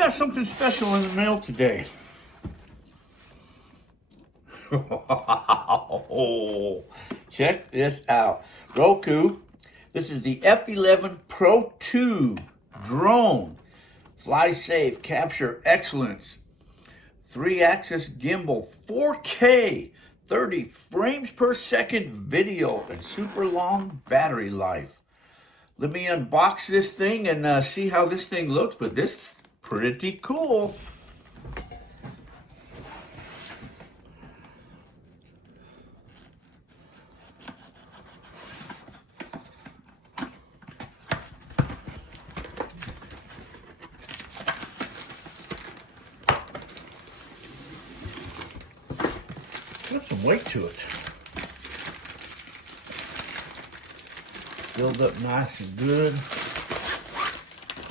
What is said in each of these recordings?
got something special in the mail today. Check this out. Roku, this is the F11PRO 2 drone. Fly safe, capture excellence. 3-axis gimbal, 4K, 30 frames per second video, and super long battery life. Let me unbox this thing and see how this thing looks, but this is pretty cool. Got some weight to it. Filled up nice and good.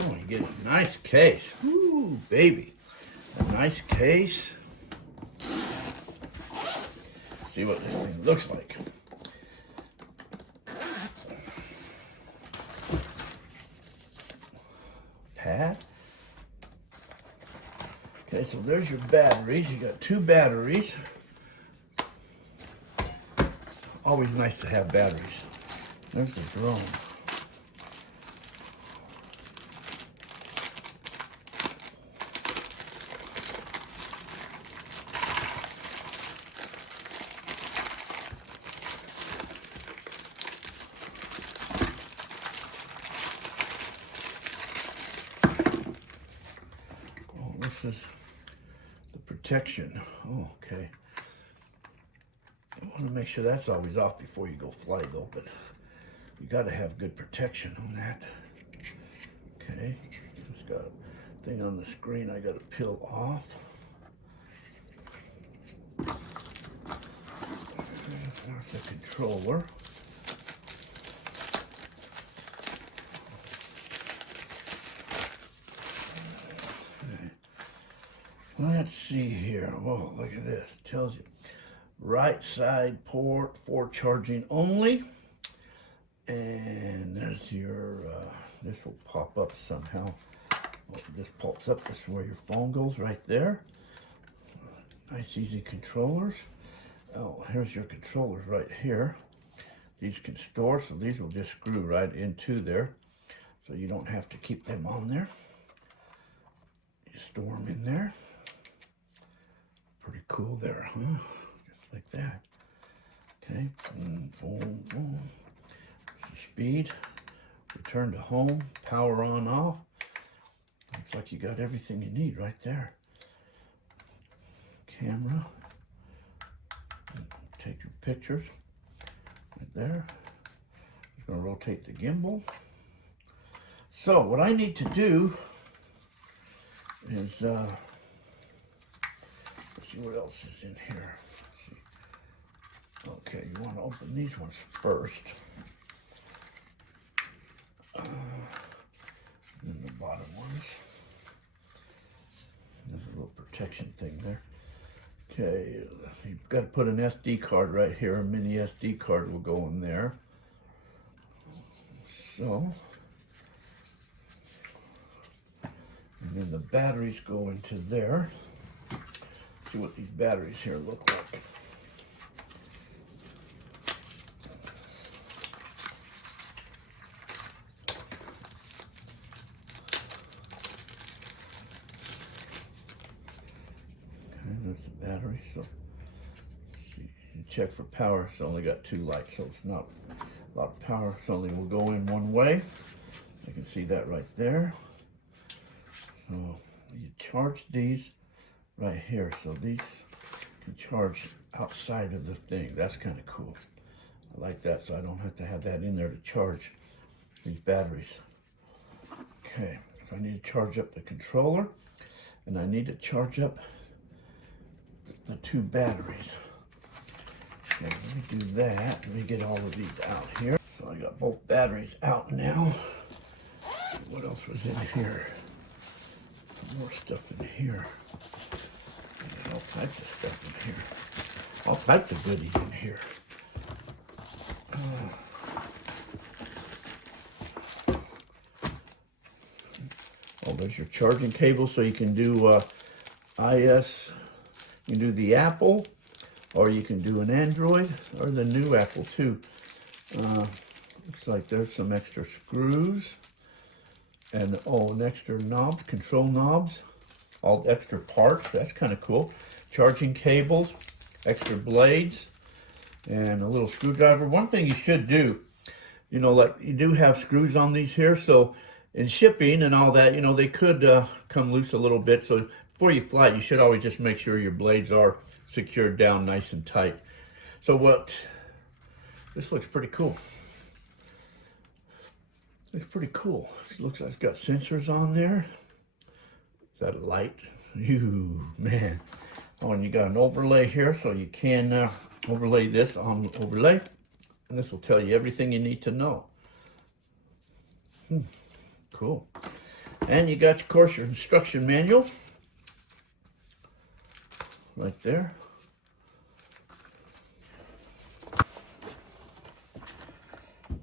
Oh, you get a nice case. Ooh, baby. A nice case. See what this thing looks like. Pad. Okay, so there's your batteries. You got 2 batteries. Always nice to have batteries. There's the drone. Oh, this is the protection. Oh, okay. You want to make sure that's always off before you go fly it open. You got to have good protection on that. Okay, just got a thing on the screen I got to peel off. There's the controller. Okay. Let's see here. Whoa, look at this. It tells you right side port for charging only. And there's your, this will pop up somehow. Oh, this pops up, this is where your phone goes, right there. Nice easy controllers. Oh, here's your controllers right here. These can store, so these will just screw right into there. So you don't have to keep them on there. You store them in there. Pretty cool there, huh? Just like that. Okay, boom, boom, boom. Speed, return to home, power on, off. Looks like you got everything you need right there. Camera, take your pictures right there. It's going to rotate the gimbal. So what I need to do is, let's see what else is in here. Let's see. Okay, you want to open these ones first. And the bottom ones. There's a little protection thing there. Okay, you've got to put an SD card right here. A mini SD card will go in there. So, and then the batteries go into there. See what these batteries here look like. There's the battery. So see, you check for power. It's only got 2 lights, so it's not a lot of power. It only will go in one way. You can see that right there. So you charge these right here. So these can charge outside of the thing. That's kind of cool. I like that, so I don't have to have that in there to charge these batteries. Okay, so I need to charge up the controller, and I need to charge up the 2 batteries. Okay, let me do that. Let me get all of these out here. So I got both batteries out now. What else was in here? More stuff in here. All types of stuff in here. All types of goodies in here. Oh, there's your charging cable, so you can do IS, you can do the Apple, or you can do an Android, or the new Apple too. Looks like there's some extra screws, and an extra knob, control knobs, all extra parts. That's kind of cool. Charging cables, extra blades, and a little screwdriver. One thing you should do, you know, like you do have screws on these here, so in shipping and all that, you know, they could come loose a little bit. So before you fly, you should always just make sure your blades are secured down nice and tight. So this looks pretty cool. Looks pretty cool. It looks like it's got sensors on there. Is that a light? Man. Oh, and you got an overlay here, so you can overlay this on overlay. And this will tell you everything you need to know. Cool. And you got, of course, your instruction manual right there.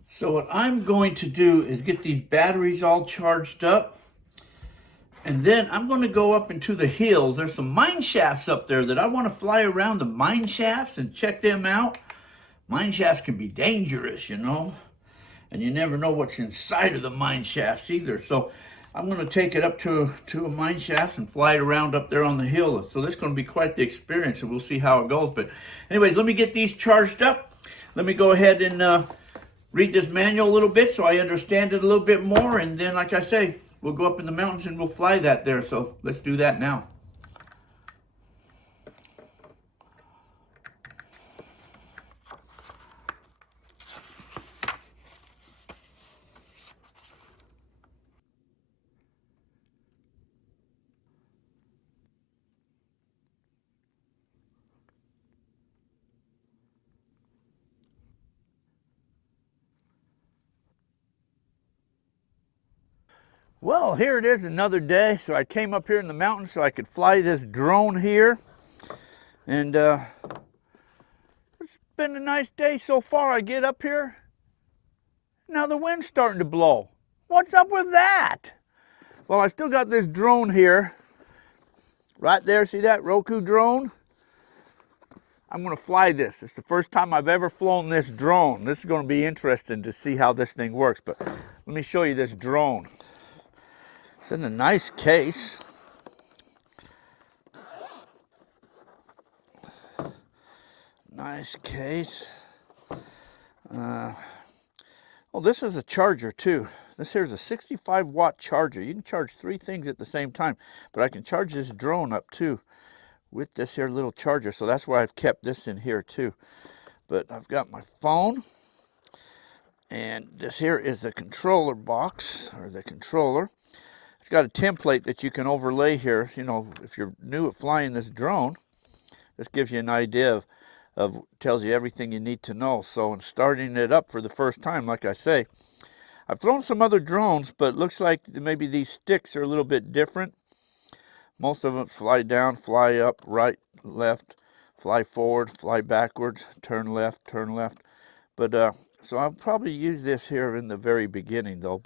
So what I'm going to do is get these batteries all charged up. And then I'm going to go up into the hills. There's some mine shafts up there that I want to fly around the mine shafts and check them out. Mine shafts can be dangerous, you know. And you never know what's inside of the mine shafts either. So I'm going to take it up to a mine shaft and fly it around up there on the hill. So this is going to be quite the experience, and we'll see how it goes. But anyways, let me get these charged up. Let me go ahead and read this manual a little bit so I understand it a little bit more. And then, like I say, we'll go up in the mountains and we'll fly that there. So let's do that now. Well, here it is, another day. So I came up here in the mountains so I could fly this drone here. And it's been a nice day so far. I get up here, now the wind's starting to blow. What's up with that? Well, I still got this drone here. Right there, see that Ruko drone? I'm gonna fly this. It's the first time I've ever flown this drone. This is gonna be interesting to see how this thing works, but let me show you this drone. It's in a nice case. Nice case. Well, this is a charger too. This here is a 65-watt charger. You can charge 3 things at the same time, but I can charge this drone up too with this here little charger. So that's why I've kept this in here too. But I've got my phone, and this here is the controller box, or the controller. It's got a template that you can overlay here. You know, if you're new at flying this drone, this gives you an idea of tells you everything you need to know. So in starting it up for the first time, like I say, I've flown some other drones, but it looks like maybe these sticks are a little bit different. Most of them fly down, fly up, right, left, fly forward, fly backwards, turn left, turn left. But so I'll probably use this here in the very beginning though.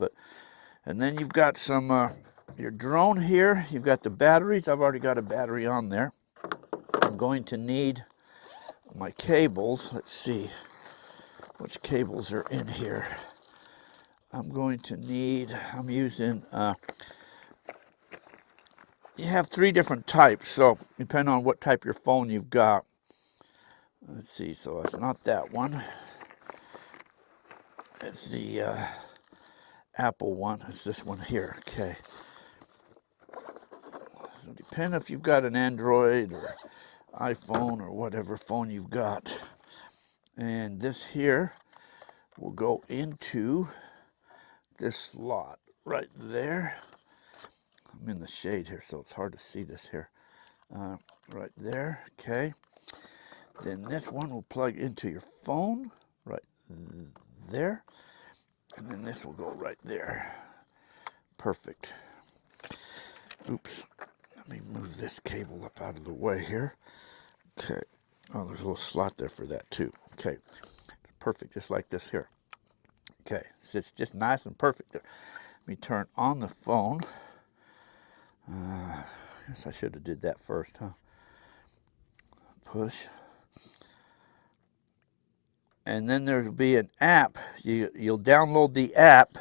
And then you've got some your drone here. You've got the batteries. I've already got a battery on there. I'm going to need my cables. Let's see which cables are in here. I'm using, you have 3 different types, so depending on what type your phone you've got. Let's see, so it's not that one. It's the Apple one. It's this one here, okay. So depending if you've got an Android or iPhone or whatever phone you've got. And this here will go into this slot right there. I'm in the shade here, so it's hard to see this here. Right there, okay. Then this one will plug into your phone right there. And then this will go right there. Perfect. Oops. Let me move this cable up out of the way here. Okay. Oh, there's a little slot there for that too. Okay. Perfect, just like this here. Okay. So it's just nice and perfect. Let me turn on the phone. Guess I should have did that first, huh? Push. And then there'll be an app. You'll download the app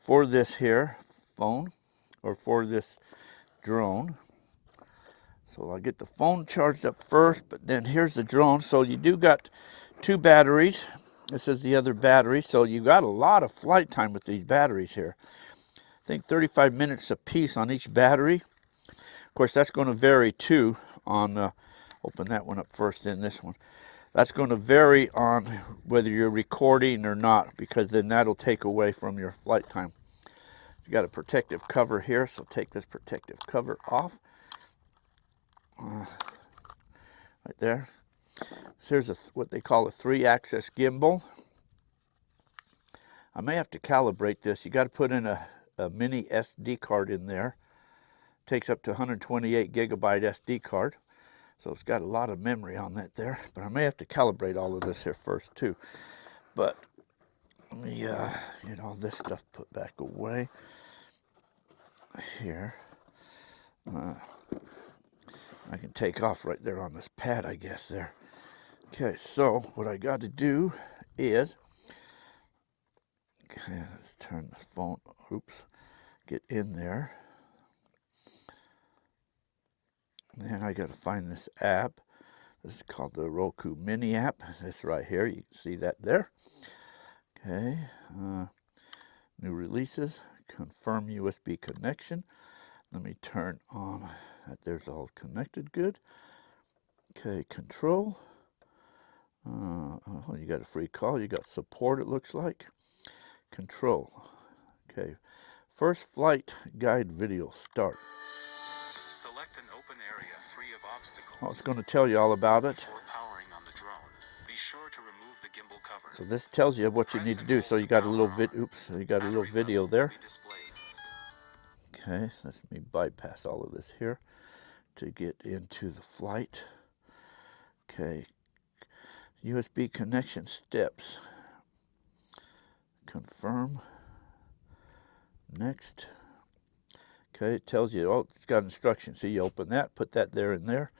for this here phone or for this drone. So I'll get the phone charged up first, but then here's the drone. So you do got 2 batteries. This is the other battery. So you got a lot of flight time with these batteries here. I think 35 minutes a piece on each battery. Of course, that's going to vary too on, open that one up first, then this one. That's going to vary on whether you're recording or not, because then that'll take away from your flight time. You got a protective cover here, so take this protective cover off. Right there. So here's what they call a 3-axis gimbal. I may have to calibrate this. You got to put in a mini SD card in there. Takes up to 128 gigabyte SD card. So it's got a lot of memory on that there, but I may have to calibrate all of this here first too. But let me get all this stuff put back away here. I can take off right there on this pad, I guess, there. Okay, so what I got to do is, okay, let's turn the phone, oops, get in there. Then I got to find this app. This is called the Roku Mini app. This right here, you can see that there. Okay, new releases, confirm USB connection. Let me turn on that. There's all connected good. Okay, control. Oh, you got a free call. You got support, it looks like. Control. Okay, first flight guide video start. Select an open area free of obstacles. Well, it's going to tell you all about it. Before powering on the drone, be sure to remove the gimbal cover. So this tells you what you need to do. So you got a little video there. Okay, so let me bypass all of this here to get into the flight. Okay, USB connection steps. Confirm. Next. Okay, it tells you, oh, it's got instructions. See, you open that, put that there and there,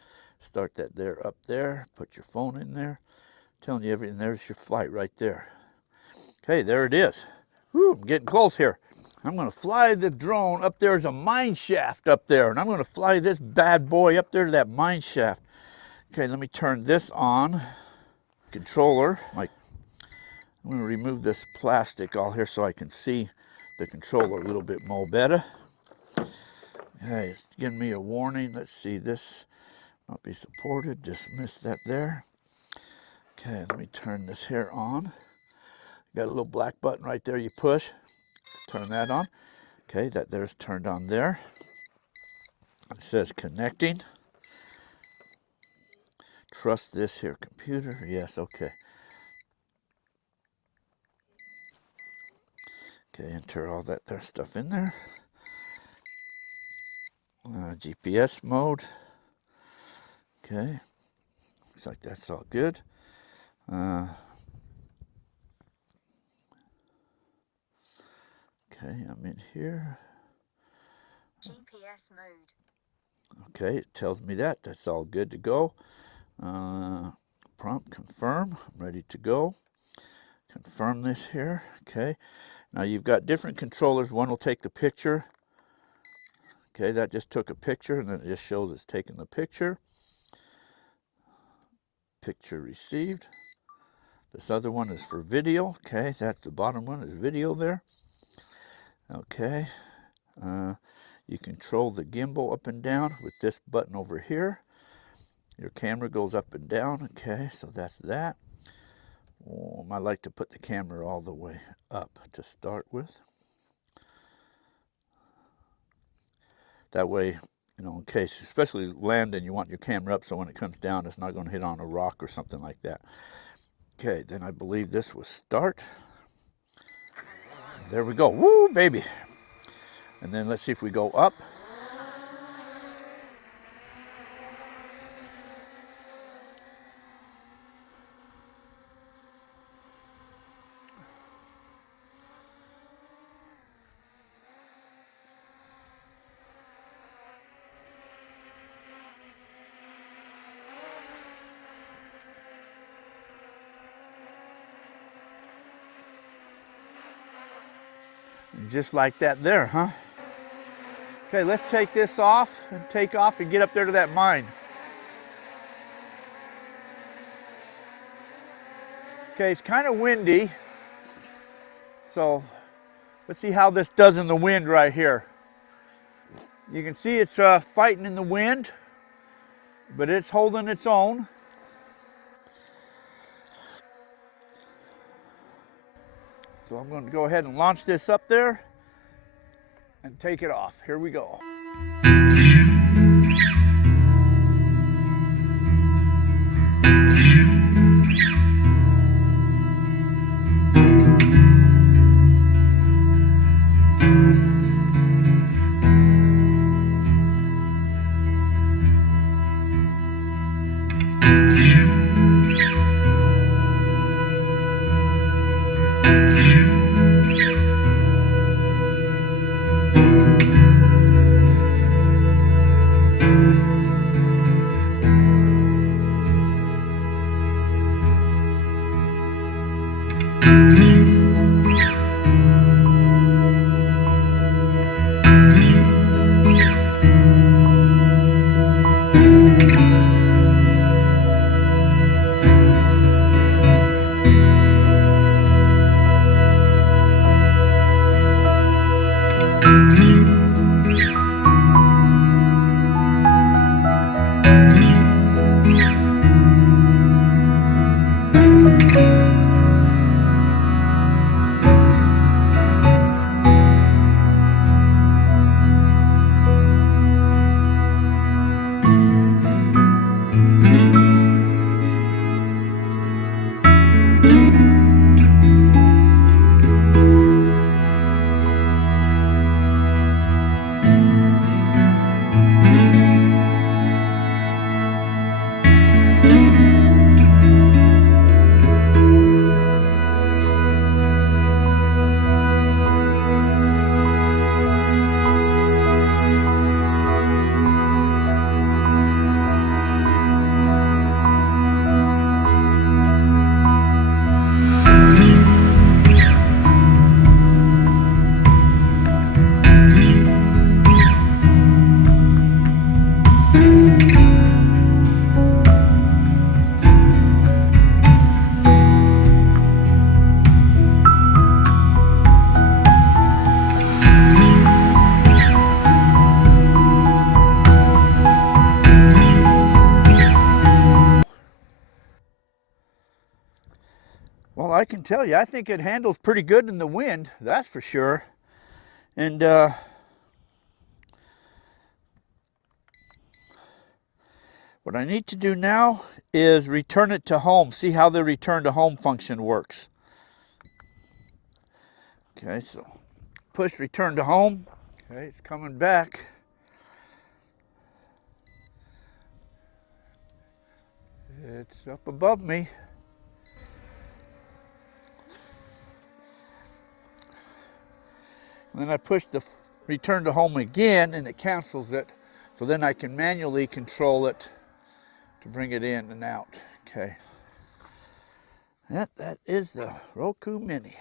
start that there, up there, put your phone in there, telling you everything. There's your flight right there. Okay, there it is. Whew, I'm getting close here. I'm going to fly the drone up. There's a mine shaft up there, and I'm going to fly this bad boy up there to that mine shaft. Okay, let me turn this on. Controller. I'm going to remove this plastic all here so I can see the controller a little bit more better. Okay, it's giving me a warning. Let's see, this not be supported. Dismiss that there. Okay, let me turn this here on. Got a little black button right there. You push, turn that on. Okay, that there's turned on there. It says connecting. Trust this here computer. Yes, okay. Okay, enter all that there stuff in there. GPS mode. Okay, looks like that's all good. Okay, I'm in here. GPS mode. Okay, it tells me that. That's all good to go. Prompt confirm. I'm ready to go. Confirm this here. Okay, now you've got different controllers. One will take the picture. Okay, that just took a picture, and then it just shows it's taking the picture. Picture received. This other one is for video. Okay, that's the bottom one is video there. Okay, you control the gimbal up and down with this button over here. Your camera goes up and down. Okay, so that's that. I like to put the camera all the way up to start with. That way, you know, in case, especially landing, you want your camera up so when it comes down, it's not going to hit on a rock or something like that. Okay, then I believe this was start. There we go. Woo, baby. And then let's see if we go up. just like that there, huh? Okay, let's take this off and take off and get up there to that mine. Okay, it's kind of windy, so let's see how this does in the wind right here. You can see it's fighting in the wind, but it's holding its own. So I'm going to go ahead and launch this up there and take it off. Here we go. Well, I can tell you, I think it handles pretty good in the wind, that's for sure. And what I need to do now is return it to home, see how the return to home function works. Okay, so push return to home. Okay, it's coming back. It's up above me. And then I push the return to home again and it cancels it. So then I can manually control it to bring it in and out. Okay. That is the Roku Mini.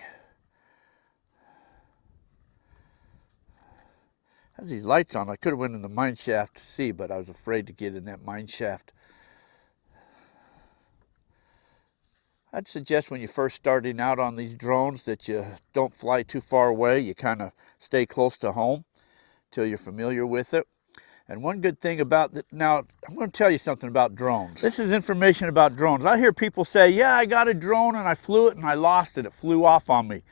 Has these lights on. I could have went in the mine shaft to see, but I was afraid to get in that mine shaft. I'd suggest when you're first starting out on these drones that you don't fly too far away. You kind of stay close to home till you're familiar with it. And one good thing about that, now I'm going to tell you something about drones. This is information about drones. I hear people say, yeah, I got a drone and I flew it and I lost it. It flew off on me.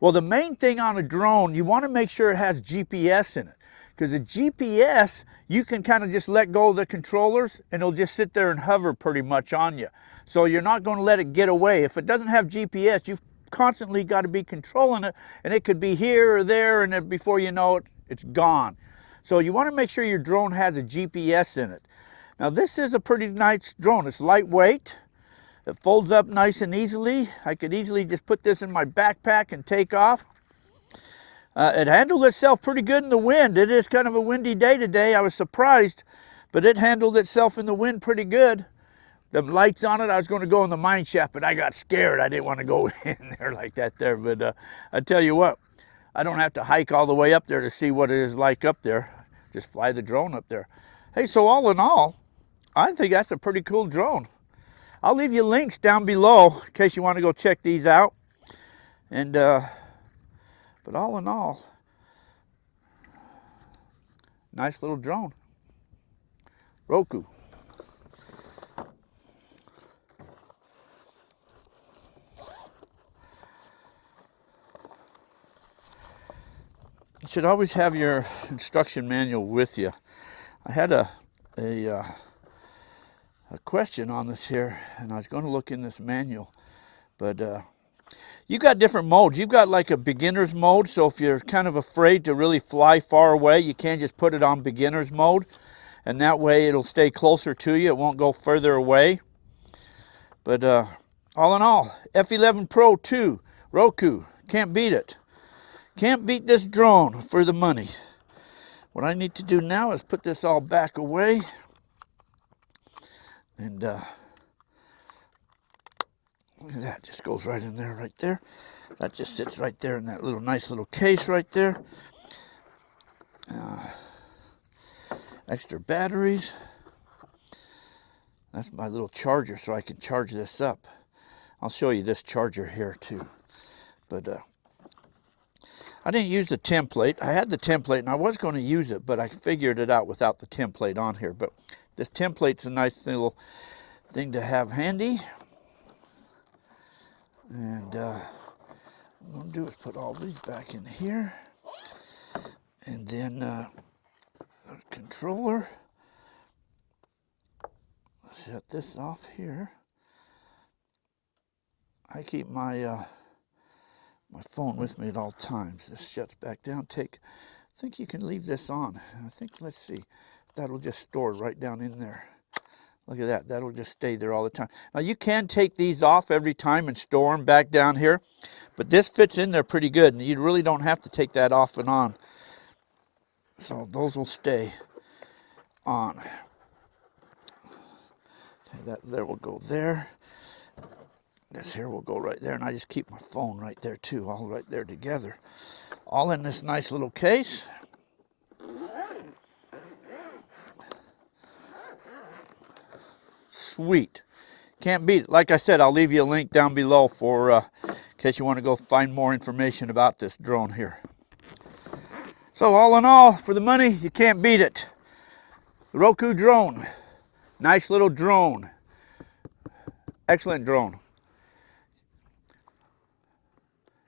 Well, the main thing on a drone, you want to make sure it has GPS in it. Because a GPS, you can kind of just let go of the controllers and it'll just sit there and hover pretty much on you. So you're not going to let it get away. If it doesn't have GPS, you've constantly got to be controlling it, and it could be here or there, and then before you know it, it's gone. So you want to make sure your drone has a GPS in it. Now this is a pretty nice drone. It's lightweight. It folds up nice and easily. I could easily just put this in my backpack and take off. It handled itself pretty good in the wind. It is kind of a windy day today. I was surprised, but it handled itself in the wind pretty good. The lights on it, I was going to go in the mine shaft, but I got scared. I didn't want to go in there like that there. But I tell you what, I don't have to hike all the way up there to see what it is like up there. Just fly the drone up there. Hey, so all in all, I think that's a pretty cool drone. I'll leave you links down below in case you want to go check these out. And but all in all, nice little drone. Ruko. You should always have your instruction manual with you. I had a question on this here, and I was going to look in this manual, but you got different modes. You've got like a beginner's mode, so if you're kind of afraid to really fly far away, you can just put it on beginner's mode, and that way it'll stay closer to you. It won't go further away. But all in all, F11PRO 2, Ruko, can't beat it. Can't beat this drone for the money. What I need to do now is put this all back away. And look at that, just goes right in there, right there. That just sits right there in that little nice little case right there. Extra batteries. That's my little charger so I can charge this up. I'll show you this charger here too. But I didn't use the template. I had the template and I was going to use it, but I figured it out without the template on here. But this template's a nice little thing to have handy. And what I'm going to do is put all these back in here. And then the controller. Shut this off here. I keep my my phone with me at all times. This shuts back down. I think you can leave this on. I think, let's see, that'll just store right down in there. Look at that. That'll just stay there all the time. Now you can take these off every time and store them back down here, but this fits in there pretty good, and you really don't have to take that off and on. So those will stay on. Okay, that there will go there. This here will go right there, and I just keep my phone right there too, all right there together. All in this nice little case. Sweet. Can't beat it. Like I said, I'll leave you a link down below for in case you want to go find more information about this drone here. So all in all, for the money, you can't beat it. The Ruko drone. Nice little drone. Excellent drone.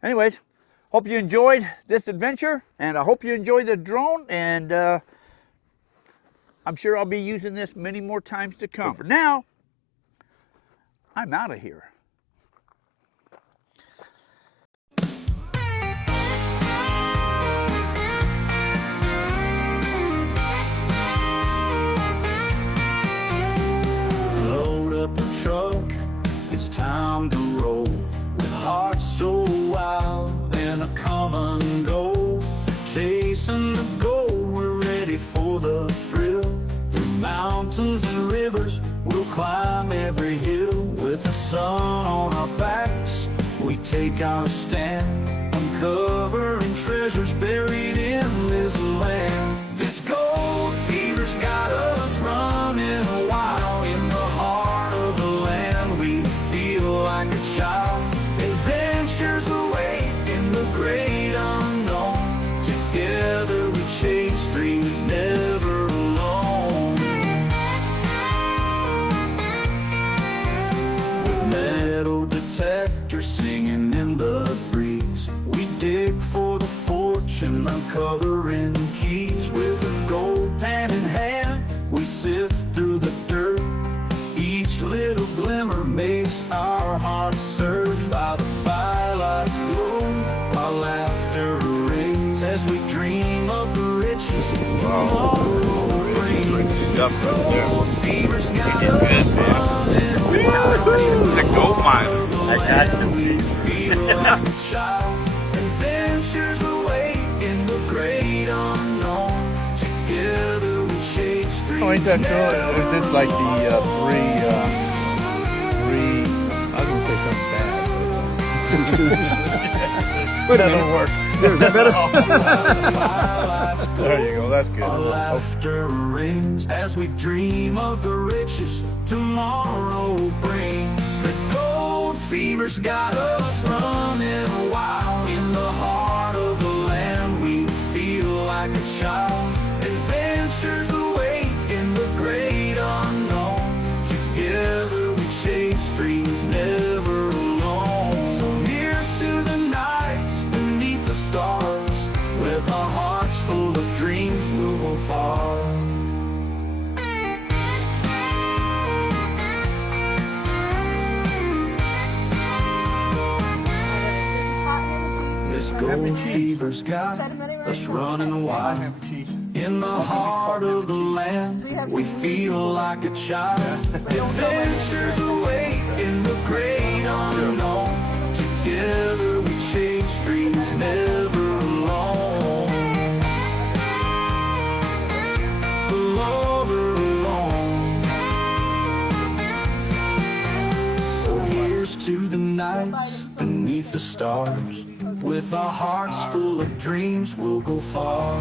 Anyways, hope you enjoyed this adventure, and I hope you enjoyed the drone, and I'm sure I'll be using this many more times to come. But for now, I'm out of here. Load up the truck, it's time to roll. With hearts so wild and a common goal. Chasing the goal, we're ready for the thrill. Through mountains and rivers, we'll climb every hill. With the sun on our backs, we take our stand, uncovering treasures buried in this land. This gold fever's got us running wild. In the heart of the land, we feel like a child. Adventures await in the great unknown. Together we chase dreams, never alone. With metal detectors singing in the breeze, we dig for the fortune, uncovering keys. With a gold pan in hand, we sift through the dirt. Each little glimmer makes our hearts surge. By the firelight's glow, our laughter rings as we dream of the riches tomorrow brings. Gold fever's got us running wild. The gold mine. I got them. We feel like a child. Adventures await in the great unknown. Together we chase dreams. Oh, ain't that cool? Or is this like the I was going to say something bad. That'll work. Is that better? There you go, that's good. Our laughter rings as we dream of the riches tomorrow brings. This gold fever's got us running wild. In the heart of the land we feel like a child. Adventures await in the great unknown. Together we chase dreams never alone. So here's to the nights beneath the stars. With our hearts full of dreams we'll go far. This gold fever's got us running wild. In the heart of the land, we feel like a child. Adventures await in the great unknown. Together we chase dreams never alone. Never alone. So here's to the nights beneath the stars. With our hearts full of dreams, we'll go far.